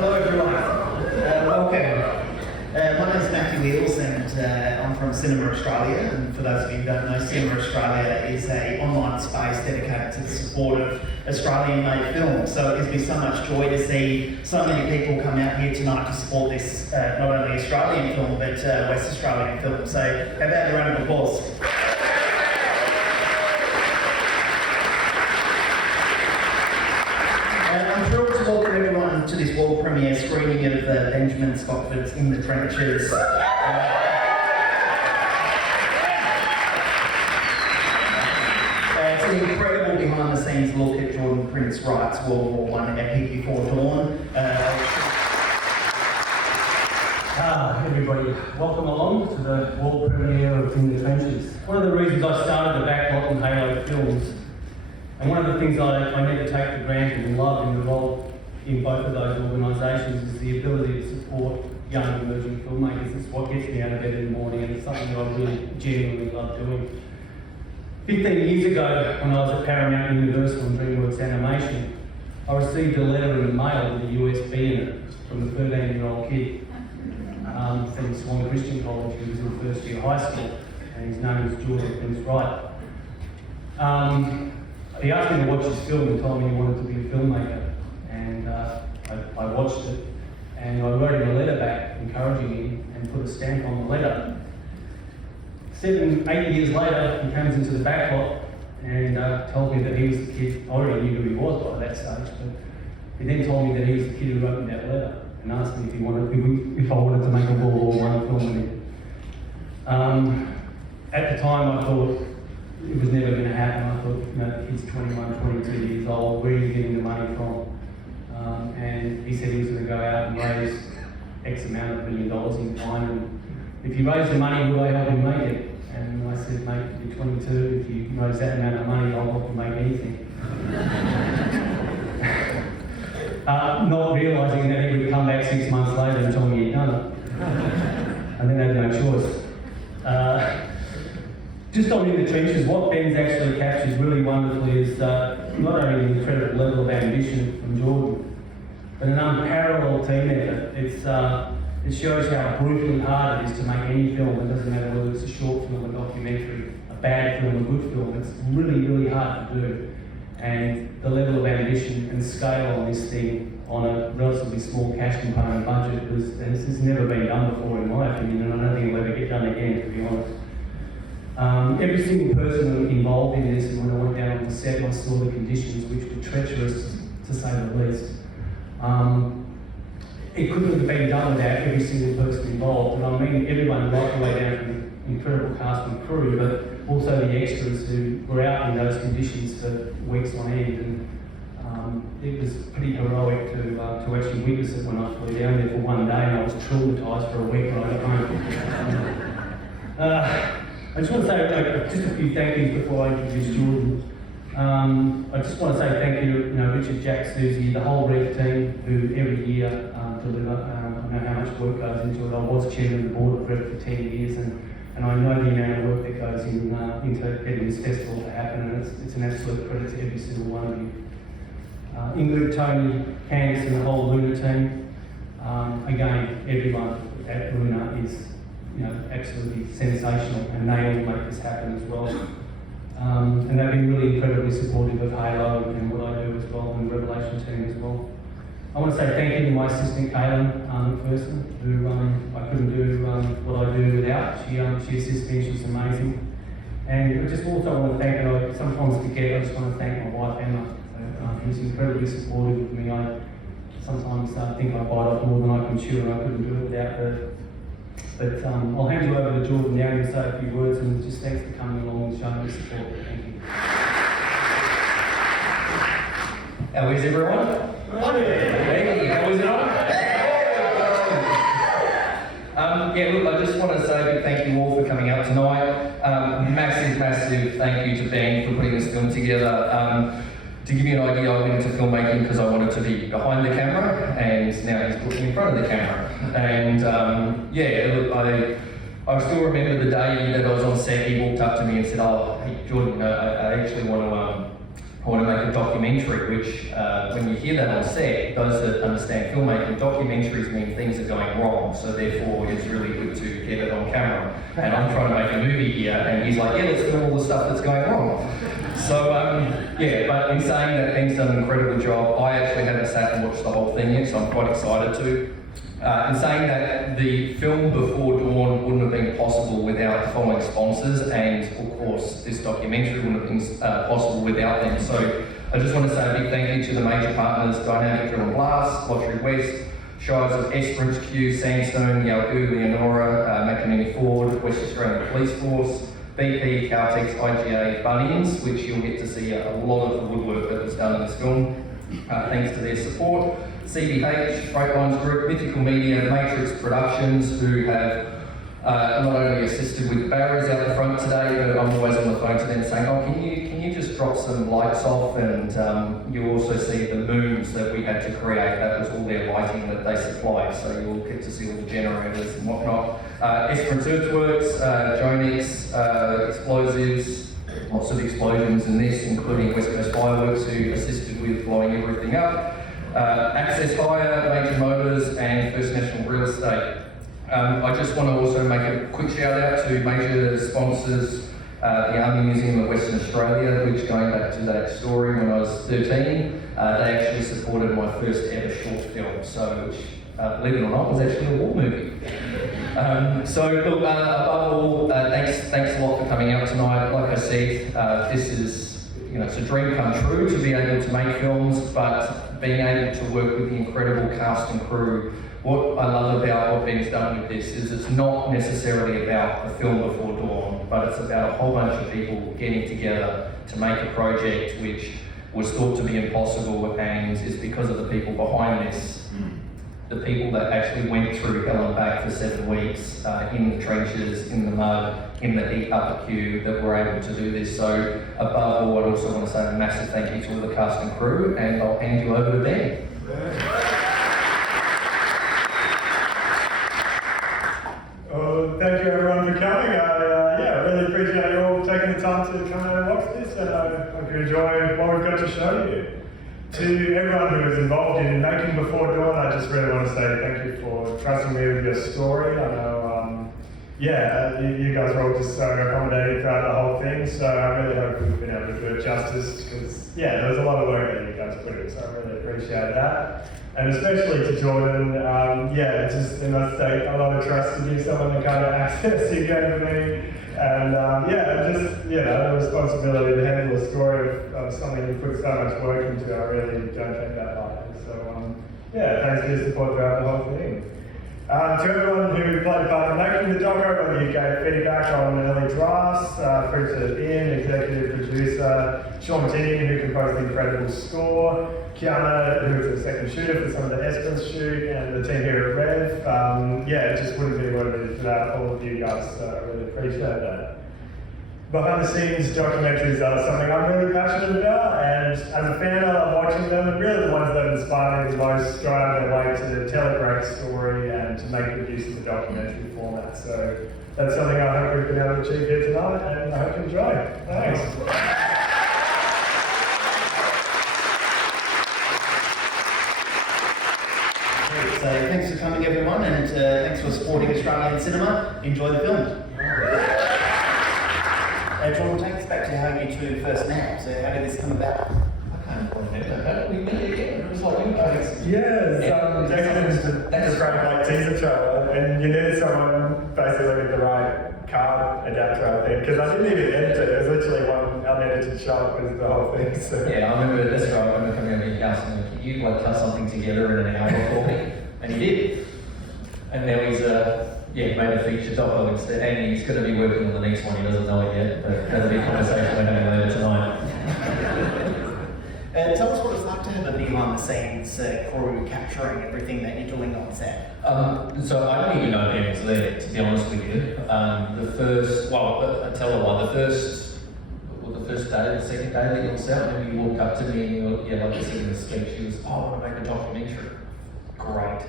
Hello everyone, welcome. My name is Matthew Wheels and I'm from Cinema Australia, and for those of you who don't know, Cinema Australia is an online space dedicated to the support of Australian-made films. So it gives me so much joy to see so many people come out here tonight to support this not only Australian film but West Australian film. So how about a round of applause? I'm thrilled to welcome everyone to this world premiere screening of Benjamin Scotford's In the Trenches. It's an incredible behind-the-scenes look at Jordon Prince-Wright's World War I epic Before Dawn. Everybody, welcome along to the world premiere of In the Trenches. One of the reasons I started the Backlot and Halo films, and one of the things I never take for granted and love in the role in both of those organisations is the ability to support young emerging filmmakers. It's what gets me out of bed in the morning, and it's something that I really genuinely love doing. 15 years ago, when I was at Paramount Universal and DreamWorks Animation, I received a letter in the mail with a USB in it from a 13-year-old kid from Swan Christian College who was in first year high school, and his name was Jordon Prince-Wright. He asked me to watch his film and told me he wanted to be a filmmaker, and I watched it, and I wrote him a letter back encouraging him and put a stamp on the letter. 8 years later, he comes into the Backlot and told me that he was the kid. I already knew who he was by that stage, but he then told me that he was the kid who wrote me that letter and asked me if I wanted to make a World War I film with him. At the time, I thought it was never going to happen. I thought, the kid's 21, 22 years old, where are you getting the money from? And he said he was going to go out and raise X amount of $1 million in time, and if you raise the money, will I help him make it? And I said, mate, you're 22, if you raise that amount of money, I'll help you make anything. Not realising that he would come back 6 months later and tell me he'd done it. And then I had no choice. Just on In the Trenches, what Ben's actually captures really wonderfully is not only an incredible level of ambition from Jordon, but an unparalleled team effort. It shows how brutally hard it is to make any film. It doesn't matter whether it's a short film, a documentary, a bad film, a good film. It's really, really hard to do. And the level of ambition and scale on this thing on a relatively small cash component budget this has never been done before, in my opinion, and I don't think it'll ever get done again, to be honest. Every single person involved in this, and when I went down on the set, I saw the conditions, which were treacherous, to say the least. It couldn't have been done without every single person involved, and I mean everyone right the way down from the incredible cast and crew, but also the extras who were out in those conditions for weeks on end, and it was pretty heroic to actually witness it when I flew down there for one day, and I was traumatised for a week when I got home. I just want to say just a few thank yous before I introduce Jordon. I just want to say thank you to Richard, Jack, Susie, the whole Reef team who every year deliver. I know how much work goes into it. I was chairman of the board of Reef for 10 years, and I know the amount of work that goes into getting this festival to happen, and it's an absolute credit to every single one of you. Ingrid, Tony, Candice, and the whole Luna team. Again, everyone at Luna is absolutely sensational, and they all make this happen as well. And they've been really incredibly supportive of Halo and what I do as well, and the Revelation team as well. I want to say thank you to my assistant Caitlin McPherson, who I couldn't do what I do without. She assists me, she's amazing. And I just also want to thank, and I sometimes forget, I just want to thank my wife Emma, who's incredibly supportive of me. I sometimes think I bite off more than I can chew, and I couldn't do it without her. But I'll hand you over to Jordon now to say a few words, and just thanks for coming along and showing your support. Thank you. How is everyone? Hey, how is it on? Look, I just want to say a big thank you all for coming out tonight. Massive thank you to Ben for putting this film together. To give you an idea, I went into filmmaking because I wanted to be behind the camera, and now he's put me in front of the camera. And look, I still remember the day that I was on set. He walked up to me and said, "Oh, hey, Jordon, I actually want to I want to make a documentary, which when you hear that on set, those that understand filmmaking, documentaries mean things are going wrong, so therefore it's really good to get it on camera. And I'm trying to make a movie here, and he's like, yeah, let's film all the stuff that's going wrong. So yeah, but in saying that, Ben's done an incredible job. I actually haven't sat and watched the whole thing yet, so I'm quite excited to. In saying that, the film Before Dawn wouldn't have been possible without the following sponsors, and of course this documentary wouldn't have been possible without them. So I just want to say a big thank you to the major partners, Dynamic Drill and Blast, Lottery West, Shires of Esperance, Q, Sandstone, Yalgoo, Leonora, McInerney Ford, West Australian Police Force, BP, Caltex, IGA, Bunnings, which you'll get to see a lot of the woodwork that was done in this film, thanks to their support. CBH, Freightlines Group, Mythical Media, Matrix Productions, who have not only assisted with barriers out the front today, but I'm always on the phone to them saying, oh, can you just drop some lights off? And you also see the moons that we had to create. That was all their lighting that they supplied, so you'll get to see all the generators and whatnot. Esperance Earthworks, Jonix, Explosives, lots of explosions in this, including West Coast Fireworks, who assisted with blowing everything up. Access Hire, Major Motors, and First National Real Estate. I just want to also make a quick shout out to major sponsors, the Army Museum of Western Australia, which, going back to that story when I was 13, they actually supported my first ever short film, so which, believe it or not, was actually a war movie. So look, above all, thanks a lot for coming out tonight. Like I said, this is, it's a dream come true to be able to make films, but being able to work with the incredible cast and crew. What I love about what Ben's done with this is it's not necessarily about the film Before Dawn, but it's about a whole bunch of people getting together to make a project which was thought to be impossible, and is because of the people behind this, the people that actually went through hell and back for 7 weeks, in the trenches, in the mud, in the heat up at queue, that were able to do this. So above all, I'd also want to say a massive thank you to all the cast and crew, and I'll hand you over to Ben. Thank you everyone for coming. I really appreciate you all taking the time to come out and watch this, and I hope you enjoy what we've got to show you. To everyone who was involved in making Before Dawn, I just really want to say thank you for trusting me with your story. I know, you guys were all just so accommodating throughout the whole thing, so I really hope we've been able to do it justice, because there was a lot of work that you guys put in, so I really appreciate that. And especially to Jordon, it must take a lot of trust to give someone the kind of access you gave to me. And the responsibility to handle a story of something you put so much work into, I really don't take that lightly. So thanks for your support throughout the whole thing. To everyone who played a part in making the doco, whether you gave feedback on early drafts, through to Ian, executive producer, Sean Tinian, who composed the incredible score, Kiana, who was the second shooter for some of the Esperance shoot, and the team here at Rev. It just wouldn't be what it is without all of you guys, so I really appreciate that. Behind the scenes documentaries are something I'm really passionate about, and as a fan I love watching them, and really the ones that inspire me the most go out of their way to tell a great story and to make good use of the documentary format. So that's something I hope we've been able to achieve here tonight, and I hope you enjoy. Thanks. So thanks for coming everyone, and thanks for supporting Australian cinema. Enjoy the film. Jordon, take us back to how you two first met. So how did this come about? I can't remember. How did we meet again? It was like Jackson described like teaser trailer, and you needed someone basically with the right card adapter, I think, because I didn't even edit it. It was literally one unedited shot was the whole thing. So. Yeah, I remember this guy. I remember coming over to your house and can you cut something together in an hour for me? And he did. And now he's made a feature doco instead, and he's going to be working on the next one. He doesn't know it yet, but that'll be a conversation we're having later tonight. Tell us what it's like to have a behind the scenes crew capturing everything that you're doing on set. So I don't even know Ben was there, to be honest with you. I tell you what, the first day, the second day that you were on set, when you walked up to me and you were, like you said in the speech, she was, I want to make a documentary. Great.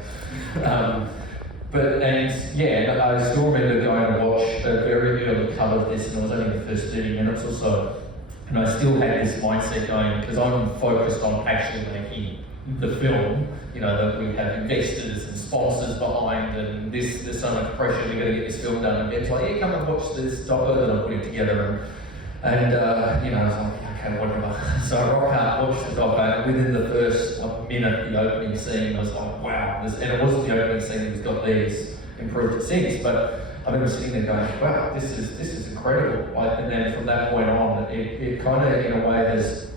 I still remember going to watch a very early cut of this, and it was only the first 30 minutes or so. And I still had this mindset going, because I'm focused on actually making the film, you know, that we have investors and sponsors behind, and there's so much pressure, we're going to get this film done. And Ben's like, yeah, come and watch this doco that I'm putting together. And you know, I was like, okay, whatever. So I rock out, watch the doco, and within the first minute, the opening scene, I was like, wow. And it wasn't the opening scene that's got these improved since, but I remember sitting there going, wow, this is incredible. And then from that point on, it kind of, in a way, has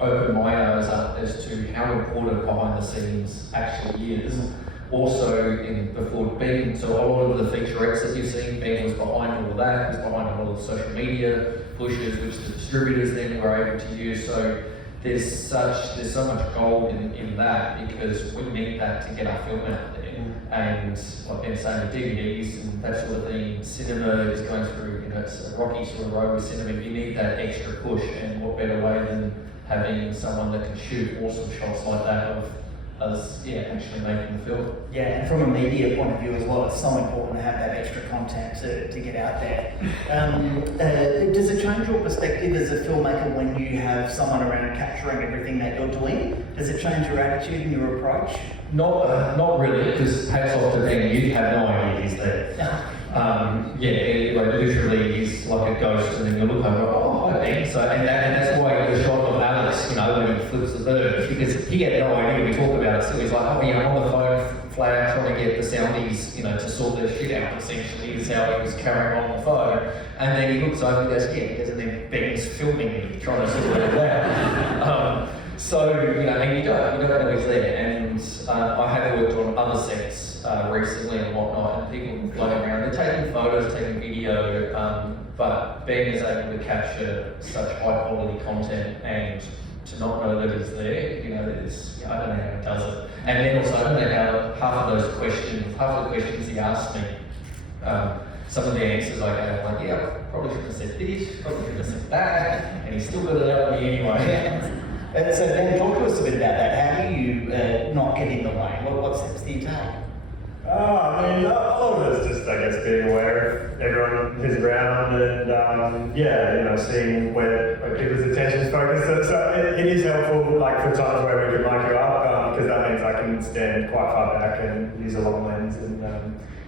opened my eyes up as to how important behind the scenes actually is. Also, before Ben, so a lot of the featurettes that you've seen, Ben was behind all that, was behind a lot of social media pushes, which the distributors then were able to use. So there's so much gold in that, because we need that to get our film out there. And like Ben saying, with DVDs and that sort of thing, cinema is going through, you know, it's a rocky sort of road with cinema. You need that extra push, and what better way than having someone that can shoot awesome shots like that of us, actually making the film. Yeah, and from a media point of view as well, it's so important to have that extra content to get out there. Does it change your perspective as a filmmaker when you have someone around capturing everything that you're doing? Does it change your attitude and your approach? Not really, because hats off to Ben, you have no idea he's there. Like literally he's like a ghost, and then you look over, oh, hi Ben. So, and that's why the shot of Alex, you know, when he flips the bird, because he had no idea. We talk about it, so he's like, oh, yeah, I'm on the phone flat out trying to get the soundies, you know, to sort their shit out, essentially, is how he was carrying on the phone. And then he looks over and goes, and then Ben's filming me, trying to sort it out. So, you know, and you don't know he's there. And I have worked on other sets recently and whatnot, and people floating around, they're taking photos, taking video, but Ben is able to capture such high quality content, and to not know that it's there, you know, I don't know how he does it. And then also, I don't know how half of the questions he asked me, some of the answers I gave, like, yeah, probably should have said this, probably should have said that, and he still got it out of me anyway. So then talk to us a bit about that. How do you not get in the way? What steps do you take? I mean, a lot of it's just, I guess, being aware of everyone who's around, and you know, seeing where people's attention's focused. So it is helpful, like for times where we can mic you up, because that means I can stand quite far back and use a long lens, and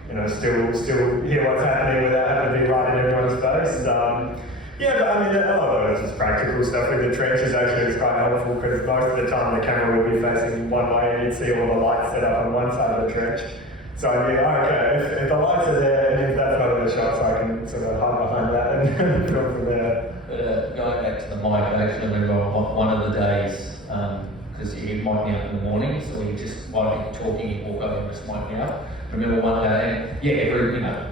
you know, still hear what's happening without having to be right in everyone's face. But I mean, a lot of it's just practical stuff. With the trenches, actually, it's quite helpful, because most of the time the camera will be facing one way, and you'd see all the lights set up on one side of the trench. So I'd be, okay, if the lights are there, and if that's not in the shot, so I can sort of hide behind that and go from there. But going back to the mic, I actually remember one of the days, because he'd mic me up in the morning, so he just, while I'd be talking, he'd walk over and just mic me up. I remember one day, and you know,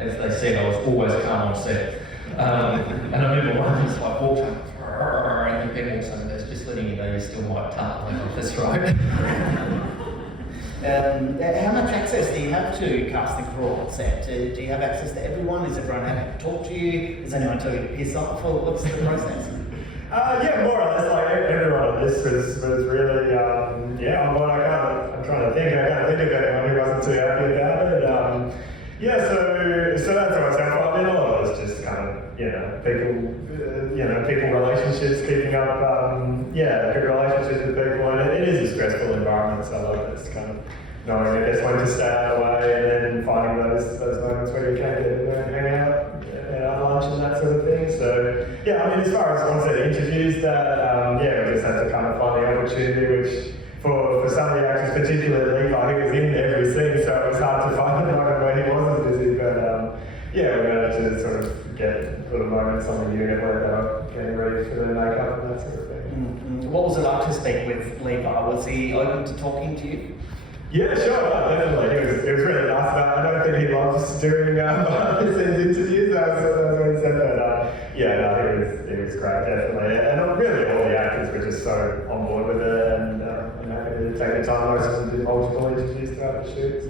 as they said, I was always calm on set. And I remember one just like walked up, and the pen walks over, that's just letting you know you're still mic'd up. That's right. How much access do you have to casting crew on set? Do you have access to everyone? Is everyone happy to talk to you? Does anyone tell you to piss off? Or what's the process? More or less, like everyone on this was really, on board. I'm trying to think, I can't think of anyone who wasn't too happy about it. So that's what's helpful. I mean, a lot of it's just kind of, people relationships, keeping up, good relationships with people, and it is a stressful environment, so I love this kind of knowing, I guess, when to stay out of the way, and then finding those moments where you can get in there and hang out, at lunch and that sort of thing. So, I mean, as far as on-set interviews, that, we just had to kind of find the opportunity, which for some of the actors, particularly Levi, he was in every scene, so it was hard to find a moment when he wasn't busy, but we managed to sort of get little moments on the unit where they were getting ready for their makeup and that sort of thing. Mm-hmm. What was it like to speak with Levi? Was he open to talking to you? Yeah, sure, definitely. It was really nice about it. I don't think he loves doing his interviews, that's what he said, but he was great, definitely. And really all the actors were just so on board with it, and happy to take the time. Most of them did multiple interviews throughout the shoots.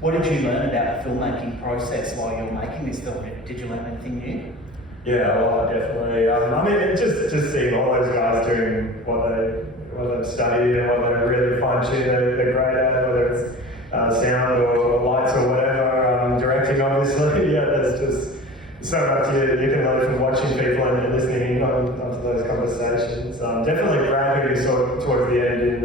What did you learn about the filmmaking process while you were making this film? Did you learn anything new? Yeah, well, definitely. I mean, just seeing all those guys doing what they've studied and what they really fine-tune they're great at, whether it's sound or lights or whatever, directing obviously. There's just so much you can learn from watching people and listening in on to those conversations. Definitely Brad, who you saw towards the end in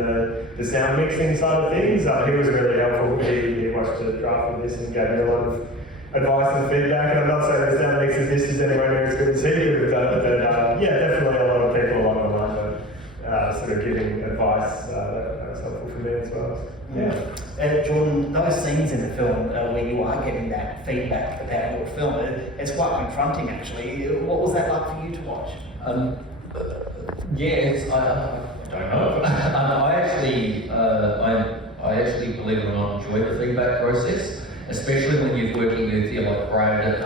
the sound mixing side of things, he was really helpful. He watched a draft of this and gave me a lot of advice and feedback. And I'm not saying the sound mix of this is anywhere near as good as he did, but yeah, definitely a lot of people along the line were sort of giving advice that was helpful for me as well. Yeah. Jordon, those scenes in the film where you are getting that feedback about your film, it's quite confronting actually. What was that like for you to watch? I don't know. I actually, believe it or not, enjoy the feedback process, especially when you're working with like Brad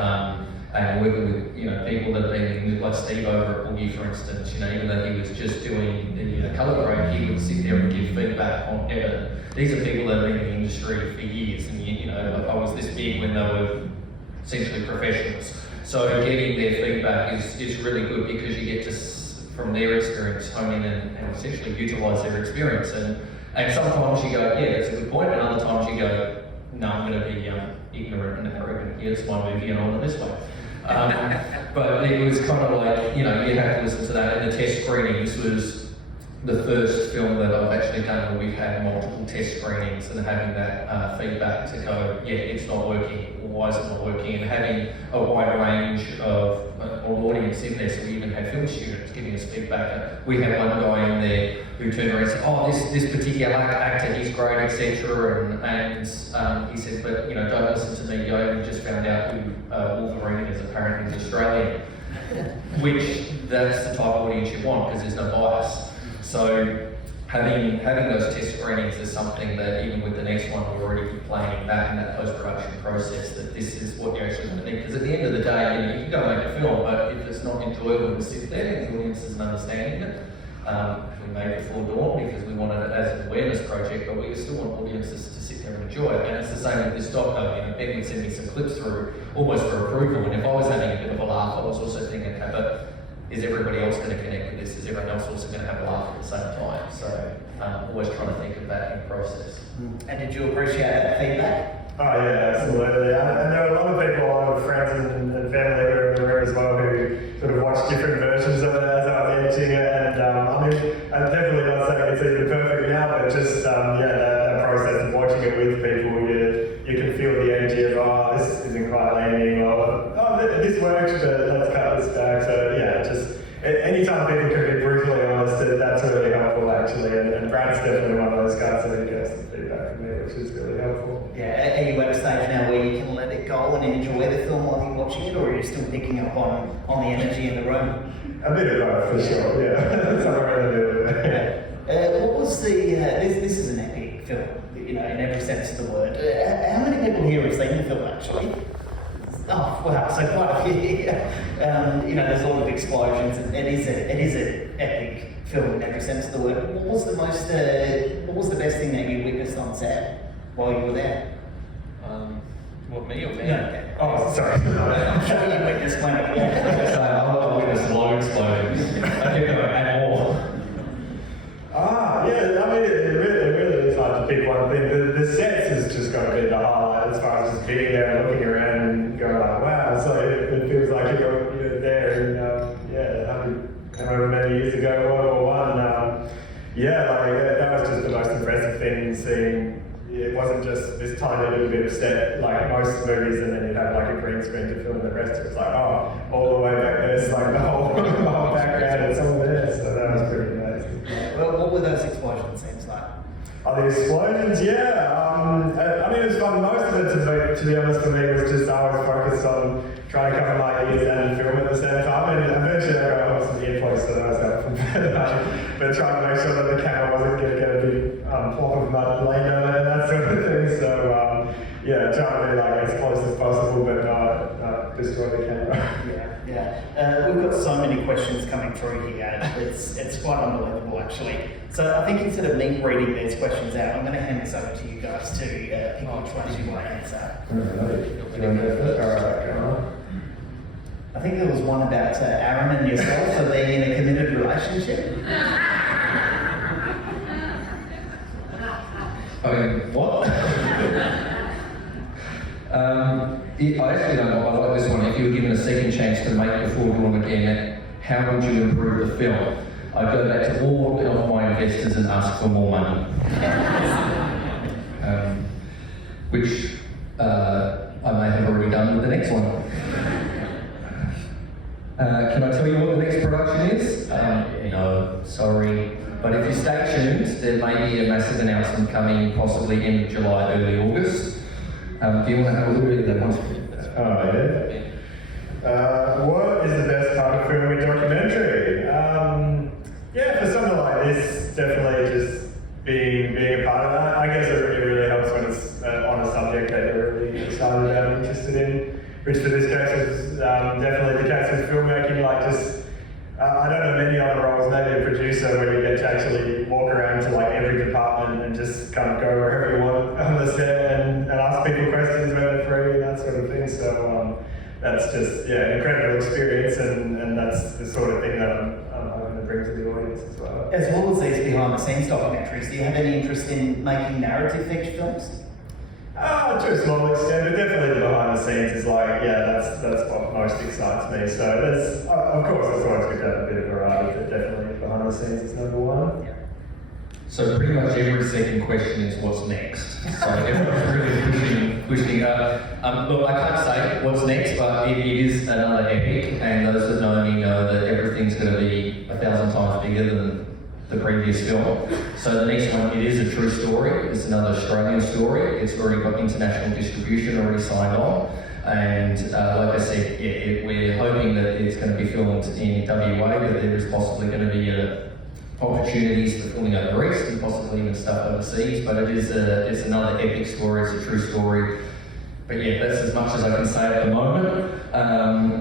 and working with people that have been like Steve over at Boogie, for instance. Even though he was just doing the colour grade, he would sit there and give feedback on Evan. These are people that have been in the industry for years, and I was this big when they were essentially professionals. So getting their feedback is really good because you get to, from their experience, hone in and essentially utilise their experience. And sometimes you go, yeah, that's a good point, and other times you go, no, I'm going to be ignorant and arrogant. Here's my movie and on it this way. But it was kind of like, you have to listen to that. And the test screening, this was the first film that I've actually done where we've had multiple test screenings and having that feedback to go, yeah, it's not working, or why is it not working, and having a wide range of audience in there. So we even had film students giving us feedback. We had one guy in there who turned around and said, oh, this particular actor, he's great, etc. And he said, but don't listen to me, you only just found out who Wolverine is, apparently he's Australian. Which, that's the type of audience you want, because there's no bias. So having those test screenings is something that even with the next one, we're already planning that in that post-production process, that this is what you're actually going to need. Because at the end of the day, you can go make a film, but if it's not enjoyable to sit there, the audience isn't understanding it. We made it before dawn because we wanted it as an awareness project, but we still want audiences to sit there and enjoy it. And it's the same with this doco. Ben would send me some clips through almost for approval, and if I was having a bit of a laugh, I was also thinking, okay, but is everybody else going to connect with this? Is everyone else also going to have a laugh at the same time? So always trying to think of that in the process. And did you appreciate that feedback? Oh yeah, absolutely. And there were a lot of people, a lot of friends and family who were in the room as well who sort of watched different versions of it as I was editing it. And I'm definitely not saying it's even perfect now, but just that process of watching it with people, you can feel the energy of, oh, this isn't quite landing, or oh, this works, but let's cut this back. So yeah, just anytime people can be brutally honest, that's really helpful actually. And Brad's definitely one of those guys that he gets the feedback from me, which is really helpful. Yeah, are you at a stage now where you can let it go and enjoy the film while you're watching it, or are you still picking up on the energy in the room? A bit of both, for sure, yeah. Somewhere in the middle of it. What was the, this is an epic film, in every sense of the word. How many people here have seen the film actually? Oh, wow, so quite a few. There's a lot of explosions, and it is an epic film in every sense of the word. What was the best thing that you witnessed on set while you were there? What, me or Ben? No. Oh, sorry. I'm sure you witnessed one. I'm not a witness low explosions. I kept going at all. Yeah, I mean, it really is hard to pick one thing. The sets has just got to be the highlight as far as just being there and looking around and going like, wow, so it feels like you're there and however many years ago, World War I. That was just the most impressive thing, seeing it wasn't just this tiny little bit of set like most movies, and then you'd have like a green screen to film the rest. It's like, oh, all the way back there's like the whole background, it's all there. So that was pretty amazing. Well, what were those explosion scenes like? Oh, the explosions, yeah. It was fun. Most of it, to be honest, for me, was just I was focused on trying to cover my ears and film at the same time. And eventually I got on some earplugs, so that was helpful. But trying to make sure that the camera wasn't going to get a big plop of mud laying on it and that sort of thing. So, trying to be like as close as possible, but not destroy the camera. Yeah. We've got so many questions coming through here. It's quite unbelievable, actually. So I think instead of me reading these questions out, I'm going to hand this over to you guys to pick which ones you want to answer. I think there was one about Aaron and yourself for being in a committed relationship. I mean, what? I actually don't know. I like this one. If you were given a second chance to make Before Dawn again, how would you improve the film? I'd go back to all of my investors and ask for more money. Which I may have already done with the next one. Can I tell you what the next production is? No, sorry. But if you stay tuned, there may be a massive announcement coming, possibly end of July, early August. Do you want to have a look at that one? Oh, yeah. What is the best part of filming a documentary? Yeah, for something like this, definitely just being a part of that. I guess it really helps when it's on a subject that you're really excited about and interested in, which for this case is definitely the case with filmmaking. Like just, I don't know many other roles, maybe a producer where you get to actually walk around to like every department and just kind of go wherever you want on the set and ask people questions when they're free and that sort of thing. So that's just, yeah, an incredible experience, and that's the sort of thing that I'm hoping to bring to the audience as well. As well as these behind-the-scenes documentaries, do you have any interest in making narrative feature films? To a small extent, but definitely the behind the scenes is like, yeah, that's what most excites me. So there's, of course, it's always good to have a bit of variety, but definitely behind the scenes is number one. Yeah. So pretty much every second question is what's next. So everyone's really pushing look, I can't say what's next, but it is another epic, and those that know me know that everything's going to be 1,000 times bigger than the previous film. So the next one, it is a true story. It's another Australian story. It's already got international distribution already signed on. And like I said, we're hoping that it's going to be filmed in WA, but there is possibly going to be opportunities for filming over east and possibly even stuff overseas. But it's another epic story. It's a true story. But yeah, that's as much as I can say at the moment.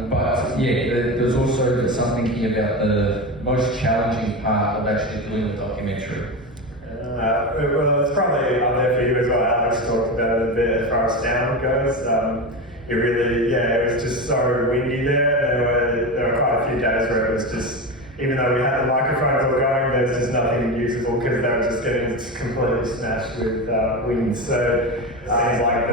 But yeah, there's also some thinking about the most challenging part of actually doing the documentary. Well, it's probably up there for you as well. Alex talked about it a bit as far as sound goes. It really, it was just so windy there. There were quite a few days where it was just, even though we had the microphones all going, there's just nothing usable because they were just getting completely smashed with wind. So it seems like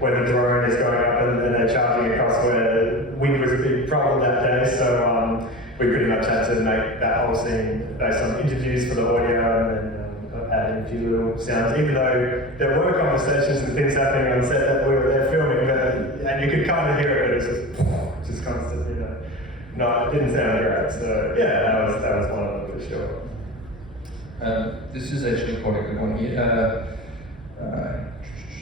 when the drone is going up and they're charging across where wind was a big problem that day. So we pretty much had to make that whole scene based on interviews for the audio and then add in a few little sounds, even though there were conversations and things happening on set that we were there filming, and you could kind of hear it, but it was just constantly, no, it didn't sound great. So yeah, that was one of them for sure. This is actually quite a good one here.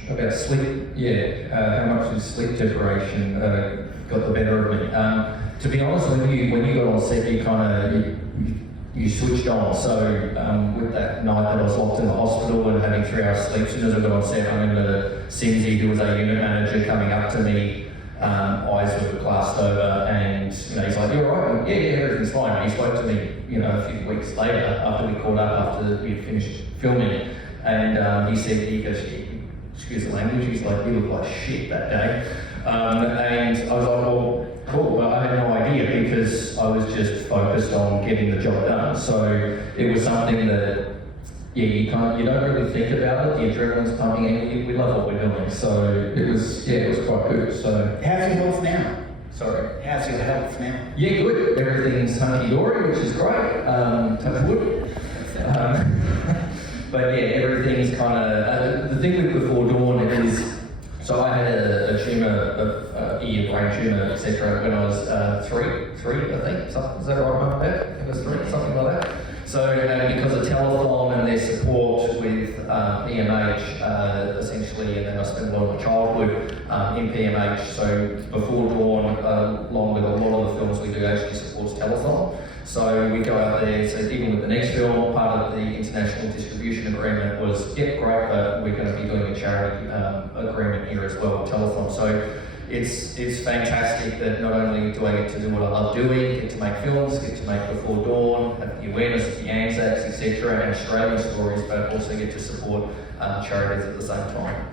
About sleep, how much is sleep deprivation got the better of me? To be honest, when you got on set, you switched on. So with that night that I was locked in the hospital and having 3 hours sleep, as soon as I got on set, I remember Simsy, who was a unit manager, coming up to me, eyes were glassed over, and he's like, "You're all right?" Yeah, everything's fine. And he spoke to me, a few weeks later after we caught up, after we had finished filming, and he said, he goes, excuse the language, he's like, "You look like shit that day." And I was like, "Well, cool," but I had no idea because I was just focused on getting the job done. So it was something that, you don't really think about it. The adrenaline's pumping, and we love what we're doing. So it was quite good. So how's your health now? Sorry. How's your health now? Yeah, good. Everything's hunky-dory, which is great. Touch wood. But yeah, everything's kind of, the thing with Before Dawn is, so I had a tumour, ear, brain tumour, etc. when I was three, I think. Is that right, Mum? It was 3, something like that. So because of telethon and their support with PMH, essentially, and then I spent a lot of my childhood in PMH. So Before Dawn, along with a lot of the films we do, actually supports telethon. So we go out there, so even with the next film, part of the international distribution agreement was, great, but we're going to be doing a charity agreement here as well with telethon. So it's fantastic that not only do I get to do what I love doing, get to make films, get to make Before Dawn, have the awareness of the Anzacs, etc., and Australian stories, but also get to support charities at the same time.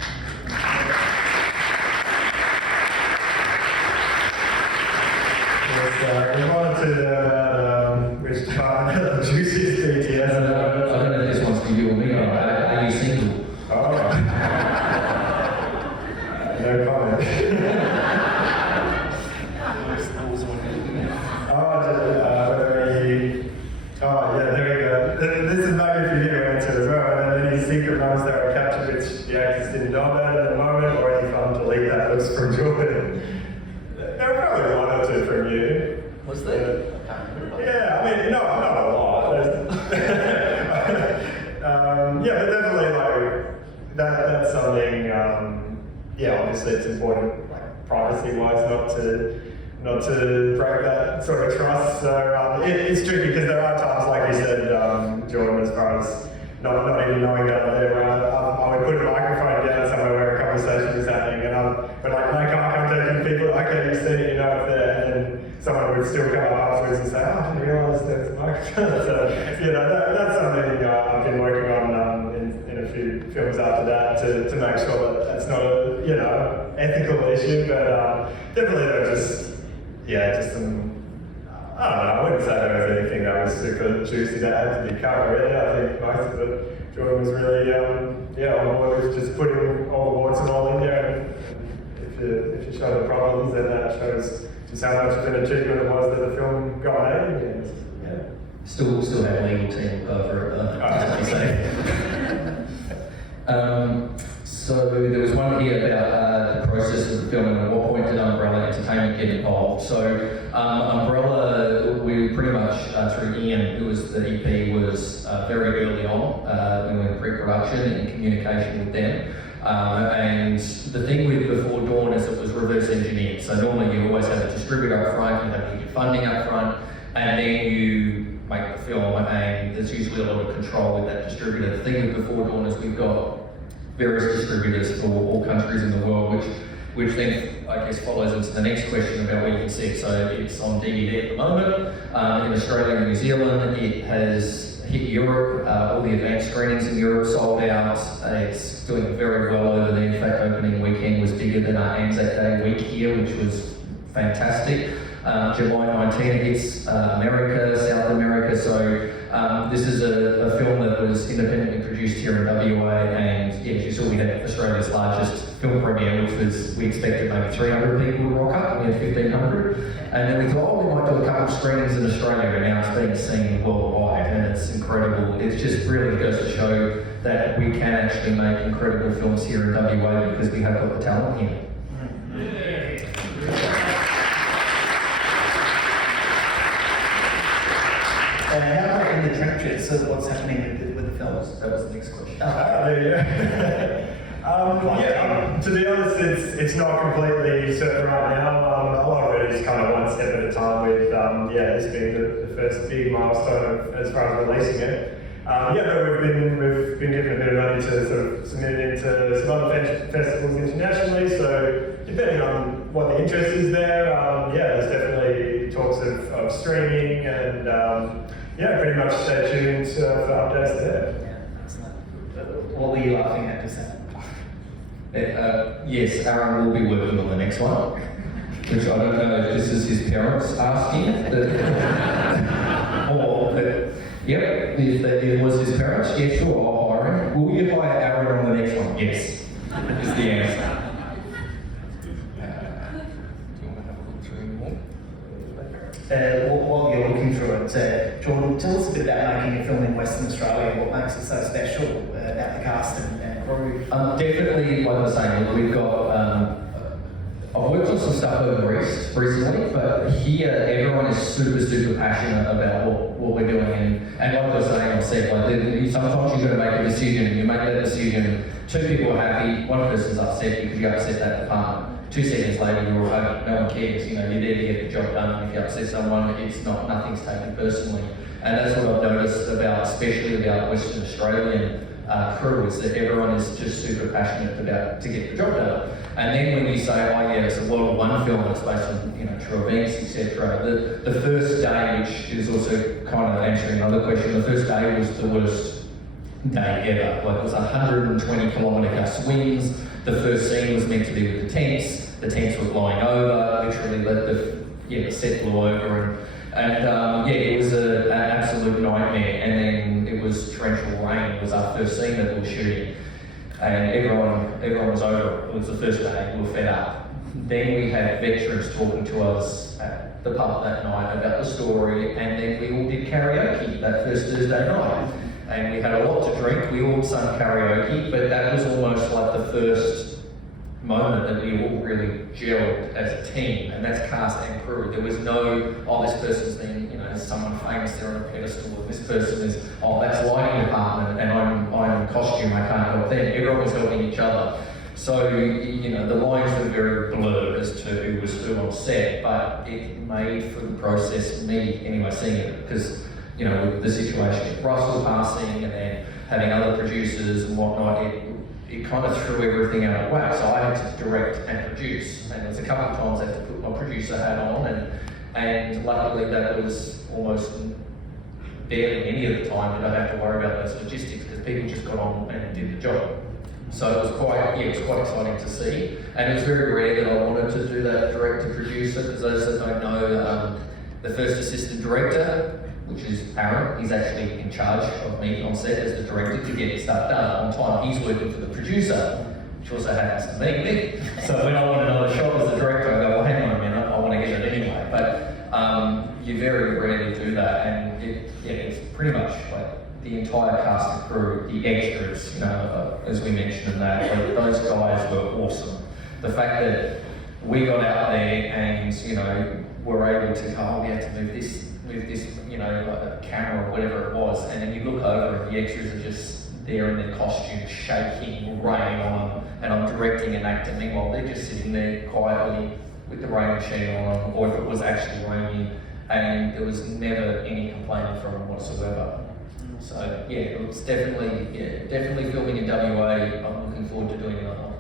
We wanted to know about which part of the juiciest BTS. I don't know if this one's for you or me. Are you single? Oh. No comment. didn't know about it at the moment, or any fun delete that looks from Jordon? There were probably one or two from you. Was there? Yeah, I mean, no, not a lot. Yeah, but definitely like that's something. Yeah, obviously it's important, like privacy-wise, not to break that sort of trust. So it's tricky because there are times, like you said, Jordon, as far as not even knowing that I'm there, where I would put a microphone down somewhere where a conversation is happening, and but like no car contact with people, okay, you see it, you know it's there, and then someone would still come up afterwards and say, oh, I didn't realise there's a microphone. So, you know, that's something I've been working on in a few films after that to make sure that that's not a, you know, ethical issue, but definitely there was just some, I don't know, I wouldn't say there was anything that was super juicy that had to be covered, really. I think most of it, Jordon was really, on board with just putting all the warts and all in there, and if you show the problems, then that shows just how much of an achievement it was that the film got made again. Yeah. Still have a legal team over it, so there was one here about the process of the film and at what point did Umbrella Entertainment get involved. So Umbrella, we pretty much, through Ian, who was the EP, was very early on when we were in pre-production and in communication with them. And the thing with Before Dawn is it was reverse engineered. So normally you always have a distributor up front, you have to get funding up front, and then you make the film, and there's usually a lot of control with that distributor. The thing with Before Dawn is we've got various distributors for all countries in the world, which then I guess follows into the next question about where you can see it. So it's on DVD at the moment in Australia and New Zealand. It has hit Europe. All the advanced screenings in Europe sold out. It's doing very well over there. In fact, opening weekend was bigger than our Anzac Day week here, which was fantastic. July 19 it hits America, South America. So this is a film that was independently produced here in WA, and yeah, as you saw, we had Australia's largest film premiere, which was, we expected maybe 300 people to rock up, we had 1,500. And then we thought, oh, we might do a couple of screenings in Australia, and now it's being seen worldwide, and it's incredible. It just really goes to show that we can actually make incredible films here in WA because we have got the talent here. How about in the trenches? So what's happening with the films? That was the next question. To be honest, it's not completely certain right now. A lot of it is kind of one step at a time with, this being the first big milestone as far as releasing it. But we've been given a bit of money to sort of submit it into some other festivals internationally, so depending on what the interest is there, there's definitely talks of streaming and pretty much stay tuned for updates there. Yeah, excellent. What were you laughing at just then? Yes, Aaron will be working on the next one, which I don't know if this is his parents asking. If it was his parents, yeah, sure, I'll hire him. Will you hire Aaron on the next one? Yes, is the answer. While you're looking through it, Jordon, tell us a bit about making a film in Western Australia. What makes it so special about the cast and crew? Definitely, like I was saying, we've got. I've worked on some stuff over recently, but here everyone is super passionate about what we're doing. And like I was saying on set, sometimes you've got to make a decision, and you make that decision. Two people are happy, one person's upset because you upset that department. 2 seconds later, you're all happy, no one cares. You know, you're there to get the job done. If you upset someone, nothing's taken personally. And that's what I've noticed especially about Western Australian crew, is that everyone is just super passionate about to get the job done. And then when you say, oh yeah, it's a World War I film, it's based on true events, etc. The first day, which is also kind of answering another question, the first day was the worst day ever. Like, it was 120 kilometre gust winds. The first scene was meant to be with the tents. The tents were blowing over, literally the set blew over, and it was an absolute nightmare. And then it was torrential rain. It was our first scene that we were shooting, and everyone was over. It was the first day. We were fed up. Then we had veterans talking to us at the pub that night about the story, and then we all did karaoke that first Thursday night. And we had a lot to drink. We all sung karaoke, but that was almost like the first moment that we all really gelled as a team, and that's cast and crew. There was no, oh, this person's been, you know, someone famous there on a pedestal, or this person is, oh, that's lighting department, and I'm costume, I can't help them. Everyone was helping each other. So, you know, the lines were very blurred as to who was who on set, but it made for the process, me anyway, seeing it, because, you know, with the situation with Russell passing and then having other producers and whatnot, it kind of threw everything out of whack. So I had to direct and produce, and there's a couple of times I had to put my producer hat on, and luckily that was almost barely any of the time that I have to worry about those logistics, because people just got on and did the job. So it was quite exciting to see, and it was very rare that I wanted to do that direct to producer, because those that don't know, the first assistant director, which is Aaron, he's actually in charge of me on set as the director to get stuff done on time. He's working for the producer, which also happens to me. So when I want another shot as the director, I go, well, hang on a minute, I want to get it anyway. But you very rarely do that, and it's pretty much like the entire cast and crew, the extras, you know, as we mentioned in that, like, those guys were awesome. The fact that we got out there and, you know, were able to go, oh, we had to move this, you know, like a camera or whatever it was, and then you look over and the extras are just there in their costumes, shaking, rain on them, and I'm directing and acting. Meanwhile, they're just sitting there quietly with the rain machine on, or if it was actually raining, and there was never any complaining from them whatsoever. So yeah, it was definitely filming in WA. I'm looking forward to doing another one.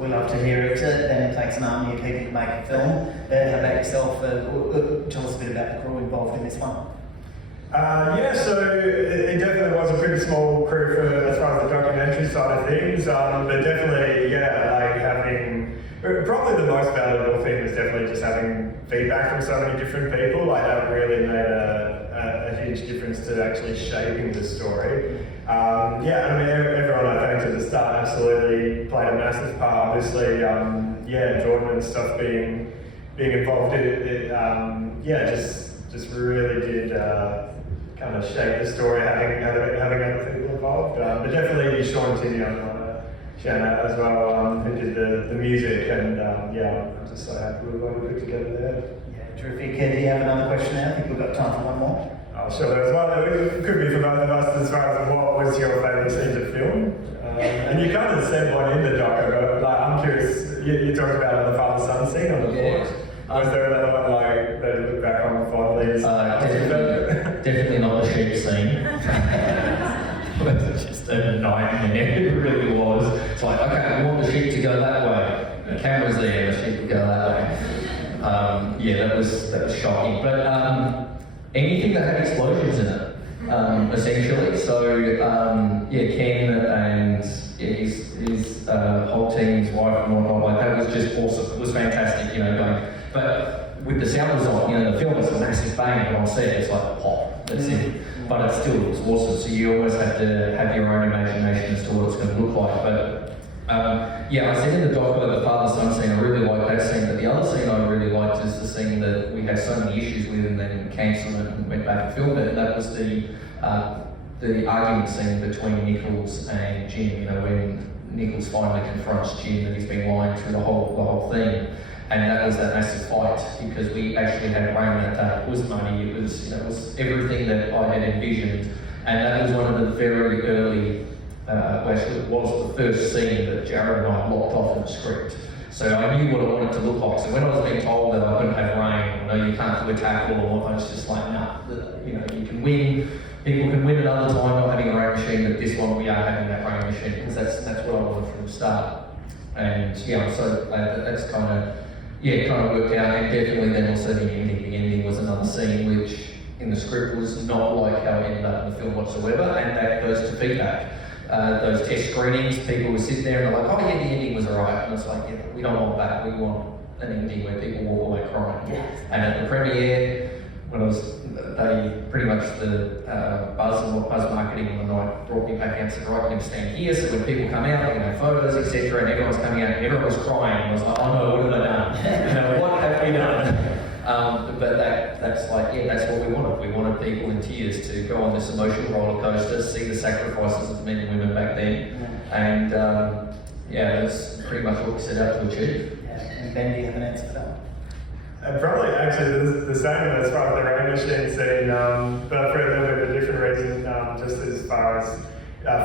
We love to hear it. Then it takes an army of people to make a film. How about yourself? Tell us a bit about the crew involved in this one. Yeah, so it definitely was a pretty small crew for as far as the documentary side of things, but definitely, yeah, like having, probably the most valuable thing was definitely just having feedback from so many different people. Like that really made a huge difference to actually shaping the story. Yeah, I mean, everyone I thanked at the start absolutely played a massive part. Obviously, yeah, Jordon and stuff being involved in it, yeah, just really did kind of shape the story, having other people involved. But definitely Sean Tinney on Shanna as well, who did the music, and yeah, I'm just so happy with what we put together there. Yeah, terrific. Do you have another question now? I think we've got time for one more. Oh, sure, there was one that could be for both of us as far as what was your favourite scene to film. And you kind of said one in the doco, but like, I'm curious, you talked about the father-son scene on the board. Was there another one like that you look back on fondly? Definitely not the sheep scene. It was just a nightmare, it really was. It's like, okay, we want the sheep to go that way. The camera's there, the sheep will go that way. Yeah, that was shocking. But anything that had explosions in it, essentially. So yeah, Ken and his whole team, his wife and whatnot, like that was just awesome. It was fantastic, you know, going. But with the sound design, you know, the film is a massive bang, but on set it's like a pop. That's it. But it still looks awesome. So you always have to have your own imagination as to what it's going to look like. But yeah, I said in the doc about the father-son scene, I really liked that scene, but the other scene I really liked is the scene that we had so many issues with and then cancelled it and went back and filmed it, and that was the argument scene between Nichols and Jim, you know, when Nichols finally confronts Jim and he's been lying through the whole thing. And that was that massive fight, because we actually had rain that day. It was muddy, it was, you know, it was everything that I had envisioned, and that was one of the very early, actually it was the first scene that Jared and I locked off in the script. So I knew what I wanted to look like. So when I was being told that I couldn't have rain, or no, you can't do a tackle, or I was just like, nah, you know, you can win. People can win another time not having a rain machine, but this one we are having that rain machine, because that's what I wanted from the start. And yeah, so that's kind of worked out, and definitely then also the ending. The ending was another scene which in the script was not like how it ended up in the film whatsoever, and that goes to feedback. Those test screenings, people would sit there and they're like, oh yeah, the ending was alright, and it's like, yeah, we don't want that, we want an ending where people walk away crying. Yeah. And at the premiere, when they pretty much the buzz marketing on the night brought me back out and said, right, you can stand here, so when people come out, they're going to have photos, etc., and everyone's coming out, and everyone was crying, and I was like, oh no, what have they done? You know, what have we done? But that's like, yeah, that's what we wanted. We wanted people in tears to go on this emotional roller coaster, see the sacrifices of men and women back then, and yeah, that's pretty much what we set out to achieve. Yeah. And Ben, do you have an answer for that one? Probably actually the same as far as the rain machine scene, but for a little bit of a different reason, just as far as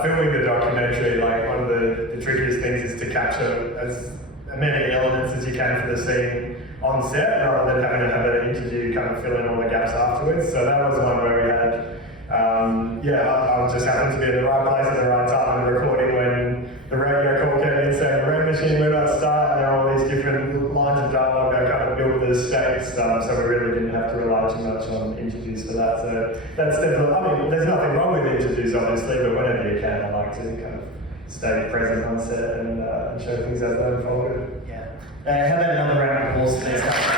filming the documentary, like one of the trickiest things is to capture as many elements as you can for the scene on set rather than having to have an interview kind of fill in all the gaps afterwards. So that was one where we had, I just happened to be in the right place at the right time and recording when the radio call came in saying the rain machine will not start, and there are all these different lines of dialogue that kind of build the stakes, so we really didn't have to rely too much on interviews for that. So that's definitely, I mean, there's nothing wrong with interviews obviously, but whenever you can, I like to kind of stay present on set and show things as they unfold. Yeah. How about another round of applause for these guys?